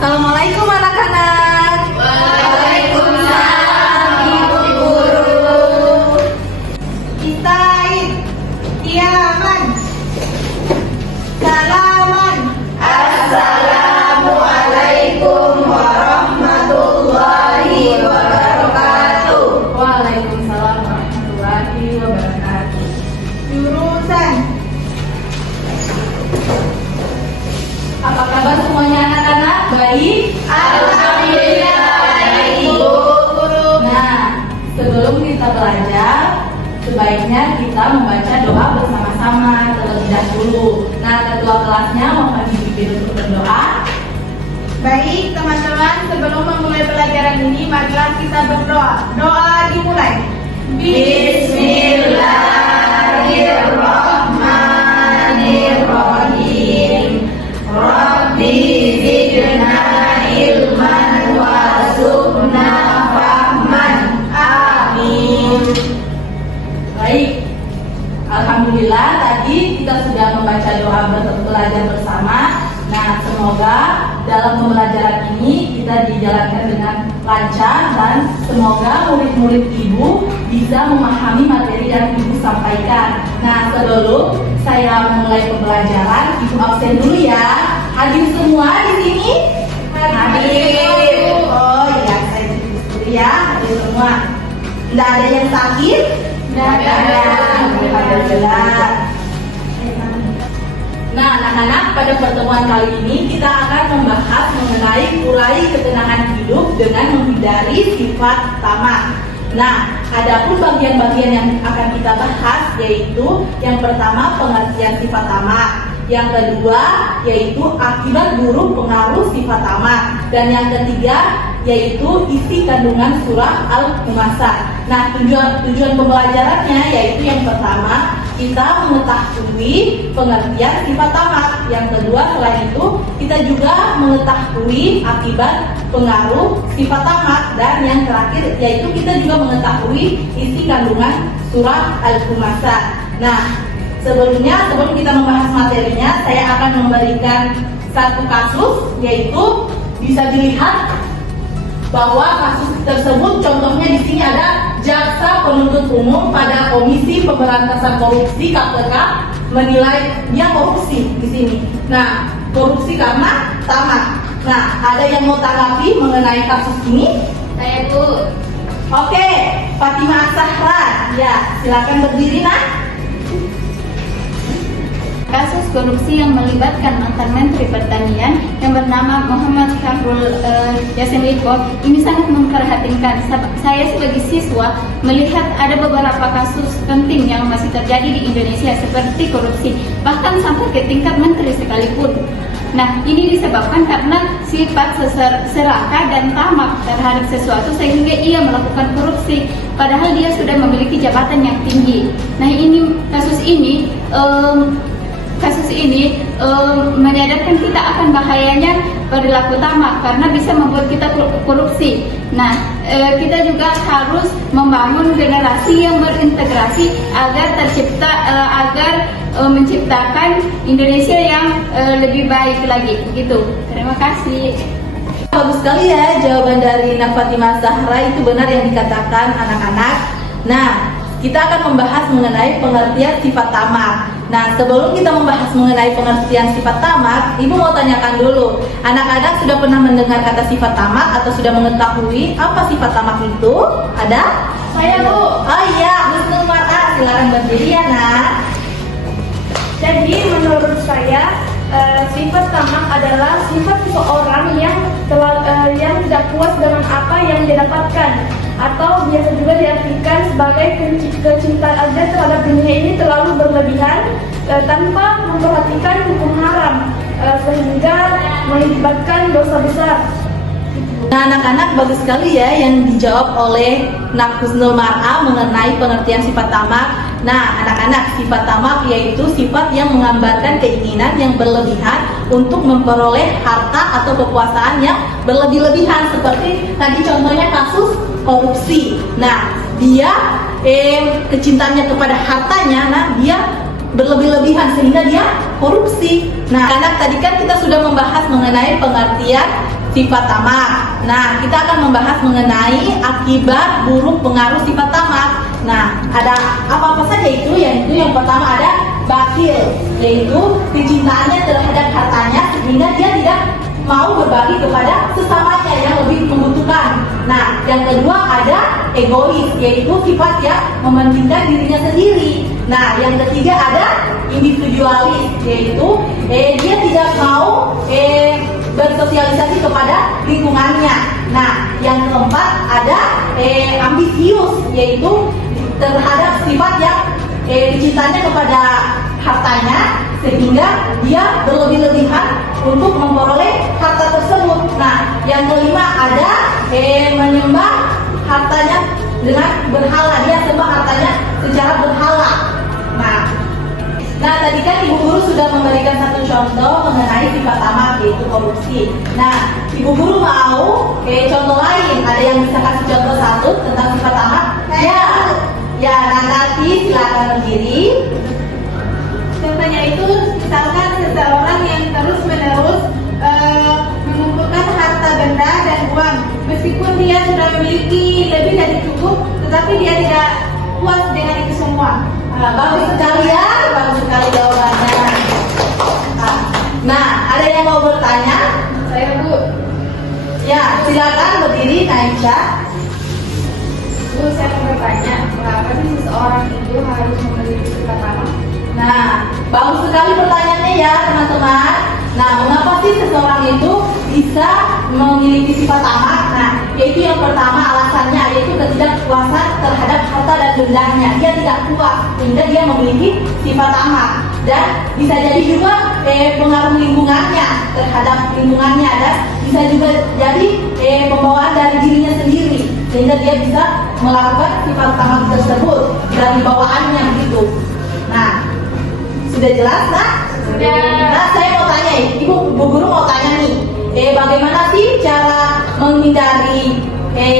Assalamualaikum anak-anak. Waalaikumsalam Ibu Guru. Istain, Tiaman, Salaman. Assalamualaikum warahmatullahi wabarakatuh. Waalaikumsalam warahmatullahi wabarakatuh. Jurusan. Apa kabar semuanya anak-anak? Baik? Alhamdulillah baik, Ibu Guru. Nah, sebelum kita belajar, sebaiknya kita membaca doa bersama-sama terlebih dahulu. Nah, ketua kelasnya mohon dipimpin untuk berdoa. Baik teman-teman, sebelum memulai pelajaran ini, marilah kita berdoa. Doa dimulai. Bismillahirrahmanirrahim. Rabbi zidna ilman warzuqna fahman. Amin. Baik. Alhamdulillah tadi kita sudah membaca doa belajar bersama. Nah, semoga dalam pembelajaran ini kita dijalankan dengan lancar dan semoga murid-murid Ibu bisa memahami materi yang Ibu sampaikan. Nah, sebelum saya memulai pembelajaran, Ibu absen dulu ya. Hadir semua di sini? Hadir. Oh iya, saya dulu ya. Hadir semua. Tidak ada yang sakit? Tidak ada. Alhamdulillah. Nah, anak-anak, pada pertemuan kali ini kita akan membahas mengenai urai ketenangan hidup dengan menghindari sifat tamak. Nah, adapun bagian-bagian yang akan kita bahas yaitu yang pertama pengertian sifat tamak, yang kedua yaitu akibat buruk pengaruh sifat tamak, dan yang ketiga yaitu isi kandungan surah Al-Humasah. Nah, tujuan pembelajarannya yaitu yang pertama kita mengetahui pengertian sifat tamak. Yang kedua selain itu kita juga mengetahui akibat pengaruh sifat tamak, dan yang terakhir yaitu kita juga mengetahui isi kandungan surah Al-Humasah. Nah, sebelum kita membahas materinya, saya akan memberikan satu kasus, yaitu bisa dilihat bahwa kasus tersebut contohnya di sini ada jaksa penuntut umum pada Komisi Pemberantasan Korupsi KPK menilai dia korupsi di sini. Nah, korupsi karena tamak. Nah, ada yang mau tanggapi mengenai kasus ini? Saya Bu. Oke, Fatimah Zahra. Ya, silakan berdiri, Nak. Kasus korupsi yang melibatkan mantan Menteri Pertanian yang bernama Muhammad Syahrul Yassin Limpo ini sangat memprihatinkan. Saya sebagai siswa melihat ada beberapa kasus penting yang masih terjadi di Indonesia seperti korupsi, bahkan sampai ke tingkat menteri sekalipun. Nah, ini disebabkan karena sifat serakah dan tamak terhadap sesuatu sehingga ia melakukan korupsi padahal dia sudah memiliki jabatan yang tinggi. Nah, kasus ini menyadarkan kita akan bahayanya perilaku tamak karena bisa membuat kita korupsi. Nah, kita juga harus membangun generasi yang berintegrasi agar menciptakan Indonesia yang lebih baik lagi. Begitu. Terima kasih. Bagus sekali ya jawaban dari Nak Fatimah Zahra, itu benar yang dikatakan anak-anak. Nah, kita akan membahas mengenai pengertian sifat tamak. Nah, sebelum kita membahas mengenai pengertian sifat tamak, Ibu mau tanyakan dulu, anak-anak sudah pernah mendengar kata sifat tamak atau sudah mengetahui apa sifat tamak itu? Ada? Saya Bu. Oh iya, Husnul Mar'a, silakan berdiri ya, Nak. Jadi menurut saya sifat tamak adalah sifat seseorang yang tidak puas dengan apa yang didapatkan, atau biasa juga diartikan sebagai kecintaan terhadap dunia ini terlalu berlebihan tanpa memperhatikan hukum haram sehingga mengakibatkan dosa besar. Nah, anak-anak bagus sekali ya yang dijawab oleh Nak Husnul Mar'a mengenai pengertian sifat tamak. Nah, anak-anak, sifat tamak yaitu sifat yang menggambarkan keinginan yang berlebihan untuk memperoleh harta atau kekuasaan yang berlebih-lebihan, seperti tadi contohnya kasus korupsi. Nah, dia kecintaannya kepada hartanya, nah dia berlebih-lebihan sehingga dia korupsi. Nah, anak tadi kan kita sudah membahas mengenai pengertian sifat tamak. Nah, kita akan membahas mengenai akibat buruk pengaruh sifat tamak. Nah, ada apa-apa saja itu? Yaitu yang pertama ada bakhil, yaitu kecintaannya terhadap hartanya sehingga dia tidak mau berbagi kepada sesamanya yang lebih membutuhkan. Nah, yang kedua ada egois, yaitu sifat yang mementingkan dirinya sendiri. Nah, yang ketiga ada individualis, yaitu dia tidak mau bersosialisasi kepada lingkungannya. Nah, yang keempat ada ambisius, yaitu terhadap sifat yang dicintanya kepada hartanya sehingga dia berlebih-lebihan untuk memperoleh harta tersebut. Nah, yang kelima ada menyembah hartanya dengan berhala, dia sembah hartanya secara berhala. Nah, tadi kan Ibu Guru sudah memberikan satu contoh mengenai sifat tamak, yaitu korupsi. Nah, Ibu Guru mau contoh lain, ada yang bisa kasih contoh satu tentang sifat tamak? Ya, nanti silakan berdiri. Contohnya itu misalkan seseorang yang terus-menerus mengumpulkan harta benda dan uang, meskipun dia sudah memiliki lebih dari cukup, tetapi dia tidak puas dengan itu semua. Bagus sekali ya, bagus sekali jawabannya. Nah, ada yang mau bertanya? Saya Bu. Ya, silakan berdiri, Naisha. Bu, saya mau bertanya, mengapa sih seseorang itu harus memiliki sifat tamak? Nah, bagus sekali pertanyaannya ya teman-teman. Nah, mengapa sih seseorang itu bisa memiliki sifat tamak? Nah, yaitu yang pertama alasannya yaitu ketidakpuasan terhadap harta dan bendanya. Dia tidak puas sehingga dia memiliki sifat tamak. Dan bisa jadi juga pengaruh lingkungannya terhadap lingkungannya, dan bisa juga jadi pembawaan dari dirinya sendiri sehingga dia bisa melakukan sifat tamak tersebut dari bawaannya gitu. Nah, sudah jelas, Nak? Sudah. Nah, saya mau tanya, Bu Guru mau tanya nih, bagaimana sih cara menghindari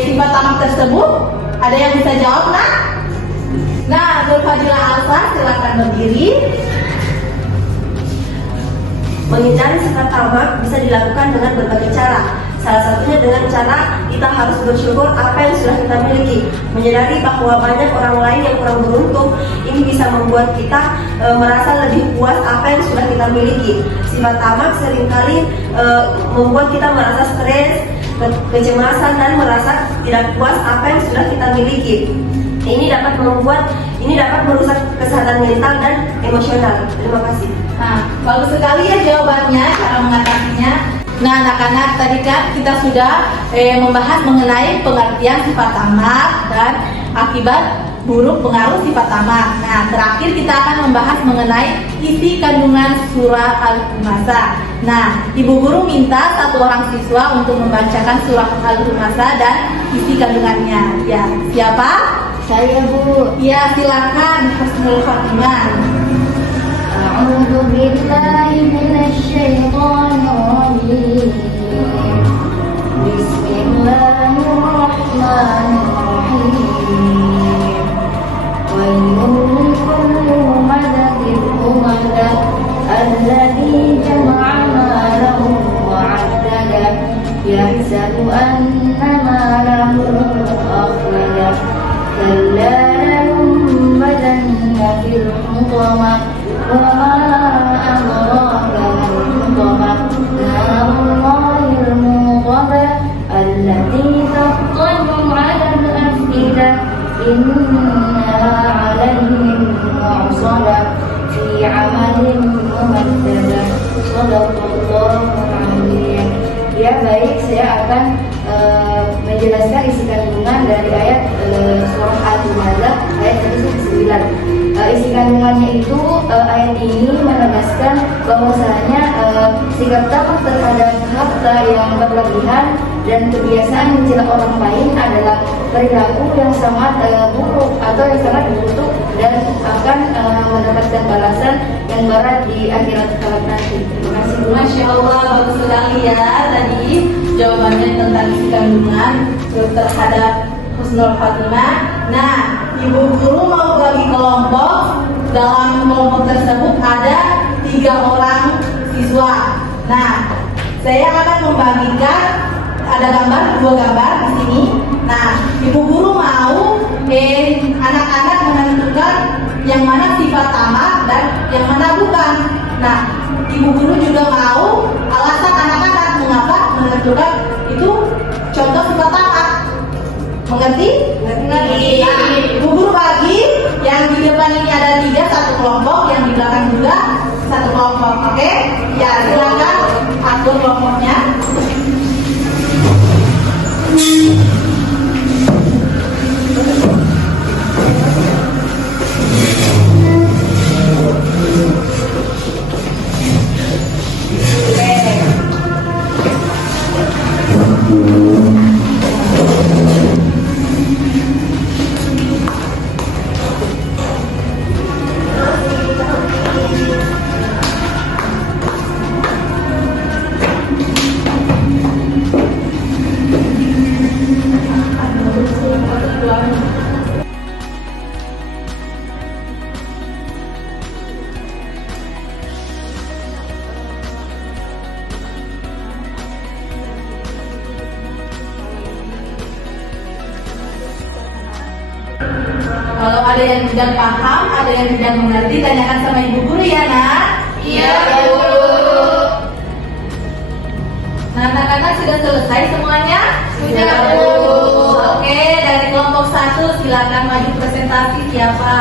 sifat tamak tersebut? Ada yang bisa jawab, Nak? Nah, Zulfadilah Alfa, silakan berdiri. Menghindari sifat tamak bisa dilakukan dengan berbagai cara. Salah satunya dengan cara kita harus bersyukur apa yang sudah kita miliki. Menyadari bahwa banyak orang lain yang kurang beruntung, ini bisa membuat kita merasa lebih puas apa yang sudah kita miliki. Sifat tamak seringkali membuat kita merasa stres, kecemasan, dan merasa tidak puas apa yang sudah kita miliki. Ini dapat merusak kesehatan mental dan emosional. Terima kasih. Nah, bagus sekali ya jawabannya, cara mengatasinya. Nah, anak-anak, tadi kan kita sudah membahas mengenai pengertian sifat tamak dan akibat buruk pengaruh sifat tamak. Nah, terakhir kita akan membahas mengenai isi kandungan surah Al-Humazah. Nah, Ibu Guru minta satu orang siswa untuk membacakan surah Al-Humazah dan isi kandungannya. Ya, siapa? Saya Bu. Ya, silakan Husnul Khotimah. A'udzu billahi minasy syaithanir rajim. Bismillahirrahmanirrahim. Wailul likulli humazatin lumazatin alladzi jama'a malahu wa 'addadah yahsabu anna malahu akhradah kalla layunbadanna fil hutamah wa ma adraka mal hutamah narullahil muqadah allati tattali'u 'alal afidah innaha 'alaihim mu'sadah fi 'amalin mumaddadah. Shadaqallahul 'azim. Ya, baik, saya akan menjelaskan isi kandungan dari ayat surah Al-Humazah ayat 109. Isi kandungannya itu ayat ini menegaskan bahwasanya sikap tamak terhadap harta yang berlebihan dan kebiasaan mencela orang lain adalah perilaku yang sangat buruk atau yang sangat buruk dan akan mendapatkan balasan yang berat di akhirat kelak nanti. Terima kasih Bu. Masya Allah, bagus sekali ya tadi jawabannya tentang isi kandungan terhadap Husnul Khotimah. Nah, Ibu Guru mau bagi kelompok. Dalam kelompok tersebut ada 3 orang siswa. Nah, saya akan membagikan ada dua gambar di sini. Nah, ibu guru mau anak-anak menentukan yang mana sifat tamak dan yang mana bukan. Nah, ibu guru juga mau alasan anak-anak mengapa menentukan itu contoh sifat tamak. Mengerti? Mengerti. Nah, ibu guru bagi yang di depan ini ada 3 satu kelompok, yang di belakang juga satu kelompok. Oke? Ya, silakan atur kelompoknya. Kalau ada yang tidak paham, ada yang tidak mengerti, tanyakan sama ibu guru ya, Nak. Iya, Bu. Nah, anak-anak sudah selesai semuanya? Sudah, Bu. Oke, dari kelompok 1 silakan maju presentasi siapa?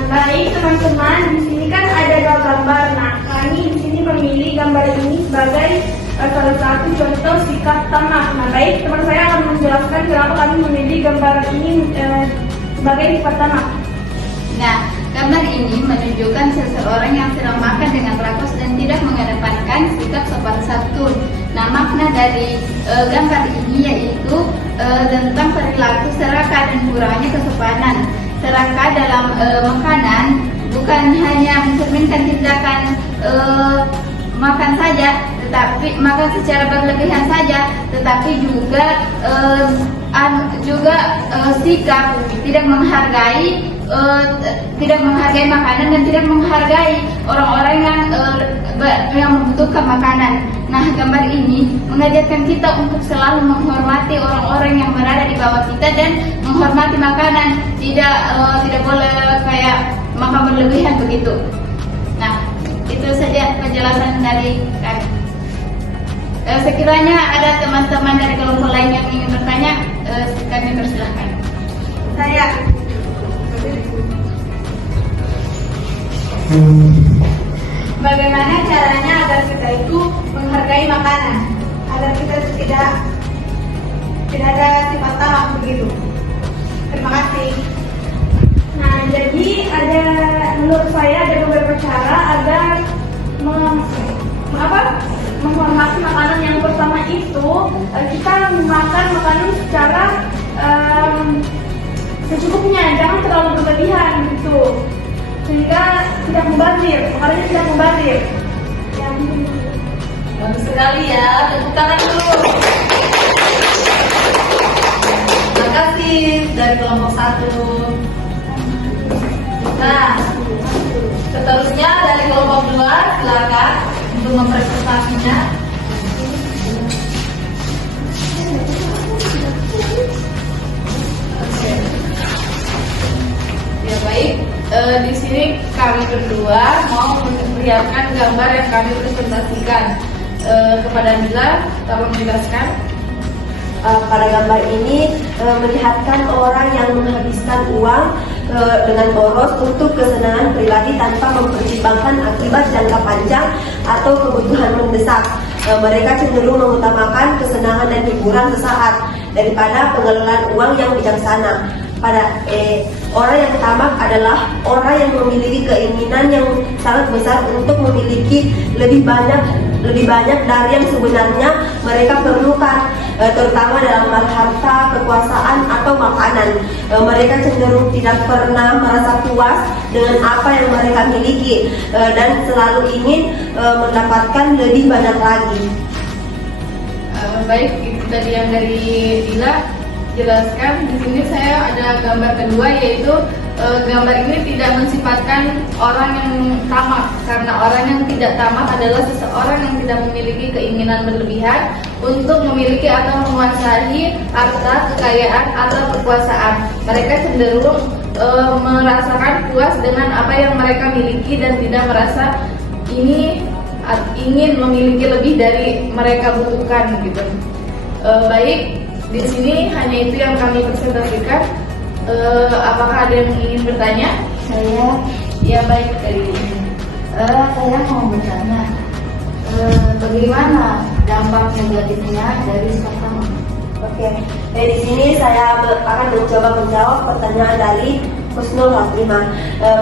Nah, baik teman-teman, di sini kan ada 2 gambar. Nah, kami di sini memilih gambar ini sebagai salah satu contoh sikap tamak. Nah, baik teman saya akan menjelaskan kenapa kami memilih gambar ini sebagai sifat tamak. Nah, gambar ini menunjukkan seseorang yang sedang makan dengan rakus dan tidak mengedepankan sikap sopan santun. Nah, makna dari gambar ini yaitu tentang perilaku serakah dan kurangnya kesopanan. Serakah dalam makanan bukan hanya mencerminkan tindakan makan saja, tetapi makan secara berlebihan saja, tetapi juga sikap tidak menghargai makanan dan tidak menghargai orang-orang yang membutuhkan makanan. Nah, gambar ini mengajarkan kita untuk selalu menghormati orang-orang yang berada di bawah kita dan menghormati makanan. Tidak boleh kayak makan berlebihan begitu. Nah, itu saja penjelasan dari kami. Sekiranya ada teman-teman dari kelompok lain yang ingin bertanya, kami persilahkan. Saya. Bagaimana caranya agar kita itu menghargai makanan, agar kita tidak ada sifat tamak begitu. Terima kasih. Nah, jadi menurut saya ada beberapa cara agar menghormati makanan. Yang pertama itu kita makan makanan secara secukupnya, jangan terlalu berlebihan gitu, sehingga tidak mubazir, makanannya tidak mubazir. Bagus sekali ya, tepuk tangan dulu. Terima kasih dari kelompok 1. Nah, seterusnya dari kelompok 2 silakan untuk mempresentasinya. Oke. Ya baik, di sini kami berdua mau memperlihatkan gambar yang kami presentasikan kepada Mila. Tolong menjelaskan. Pada gambar ini melihatkan orang yang menghabiskan uang dengan boros untuk kesenangan pribadi tanpa mempertimbangkan akibat jangka panjang atau kebutuhan mendesak. Mereka cenderung mengutamakan kesenangan dan hiburan sesaat daripada pengelolaan uang yang bijaksana. Orang yang tamak adalah orang yang memiliki keinginan yang sangat besar untuk memiliki lebih banyak dari yang sebenarnya mereka perlukan, terutama dalam hal harta, kekuasaan, atau makanan. Mereka cenderung tidak pernah merasa puas dengan apa yang mereka miliki dan selalu ingin mendapatkan lebih banyak lagi. Baik, itu tadi yang dari Dila. jelaskan. Di sini saya ada gambar kedua, yaitu gambar ini tidak mensifatkan orang yang tamak, karena orang yang tidak tamak adalah seseorang yang tidak memiliki keinginan berlebihan untuk memiliki atau menguasai harta, kekayaan, atau kekuasaan. Mereka cenderung merasakan puas dengan apa yang mereka miliki dan tidak merasa ingin memiliki lebih dari mereka butuhkan gitu. Baik, di sini hanya itu yang kami presentasikan. Apakah ada yang ingin bertanya? Saya Ya baik, dari saya mau bertanya, bagaimana dampak negatifnya dari sifat tamak? Oke, di sini saya akan mencoba menjawab pertanyaan dari Husnul Khotimah.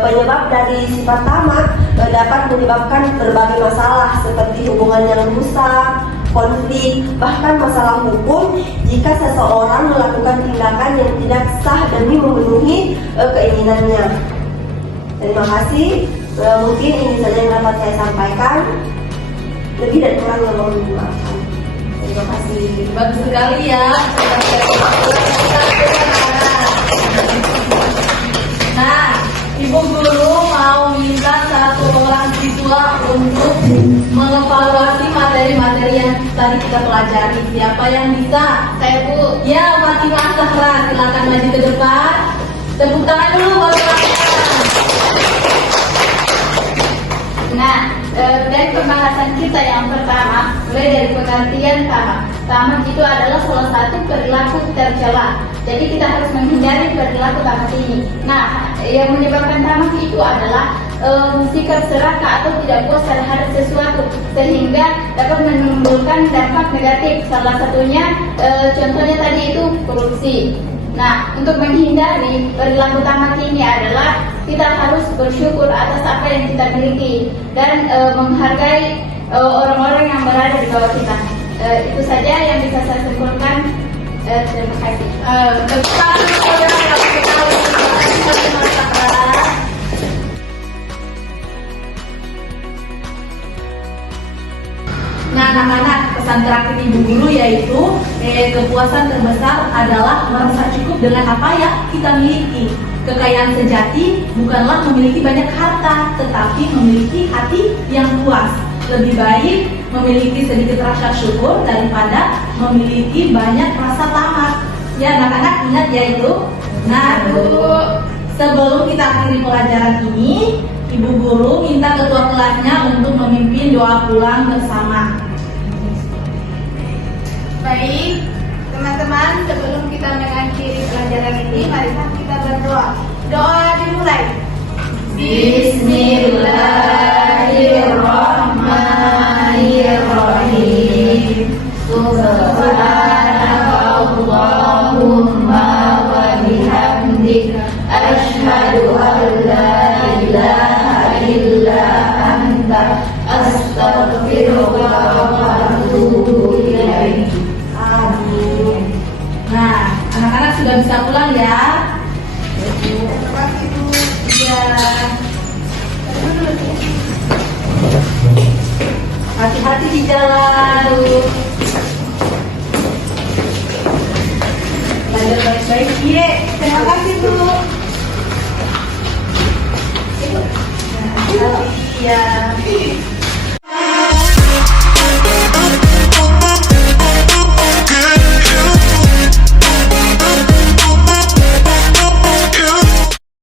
Penyebab dari sifat tamak dapat menyebabkan berbagai masalah seperti hubungan yang rusak, konflik, bahkan masalah hukum jika seseorang melakukan tindakan yang tidak sah demi memenuhi keinginannya. Terima kasih. Mungkin ini saja yang dapat saya sampaikan. Lebih dan kurang yang mohon dimaafkan. Terima kasih. Bagus sekali ya. Nah, Ibu Guru mau minta satu orang siswa untuk mengevaluasi materi-materi yang tadi kita pelajari. Siapa yang bisa? saya Bu. Ya, Fatimah Zahra, silakan maju ke depan. Tepuk tangan dulu buat Fatimah. Nah, dari pembahasan kita yang pertama, mulai dari pengertian tamak. Tamak itu adalah salah satu perilaku tercela. Jadi kita harus menghindari perilaku tamak ini. Nah, yang menyebabkan tamak itu adalah sikap serakah atau tidak puas terhadap sesuatu, sehingga dapat menimbulkan dampak negatif. Salah satunya, contohnya tadi itu korupsi. Nah, untuk menghindari perilaku tamak ini adalah kita harus bersyukur atas apa yang kita miliki dan menghargai orang-orang yang berada di bawah kita. Itu saja yang bisa saya simpulkan. Terima kasih. Nah, anak-anak, pesan terakhir Ibu Guru yaitu kepuasan terbesar adalah merasa cukup dengan apa yang kita miliki. Kekayaan sejati bukanlah memiliki banyak harta, tetapi memiliki hati yang puas. Lebih baik memiliki sedikit rasa syukur daripada memiliki banyak rasa tamak. Ya, anak-anak ingat ya itu. Nah, sebelum kita akhiri pelajaran ini, Ibu Guru minta ketua kelasnya untuk memimpin doa pulang bersama. Baik, teman-teman, sebelum kita mengakhiri pelajaran ini, mari kita berdoa. Doa dimulai. Bismillahirrahmanirrahim. Subhanakallahumma wa bihamdika asyhadu an la ilaha illa anta astaghfiruka wa atubu ilaik. Amin. Nah, anak-anak sudah bisa pulang ya. Terima kasih, Bu. Iya. Hati-hati di jalan. Belajar baik-baik, Ye. Terima kasih, Bu. Iya.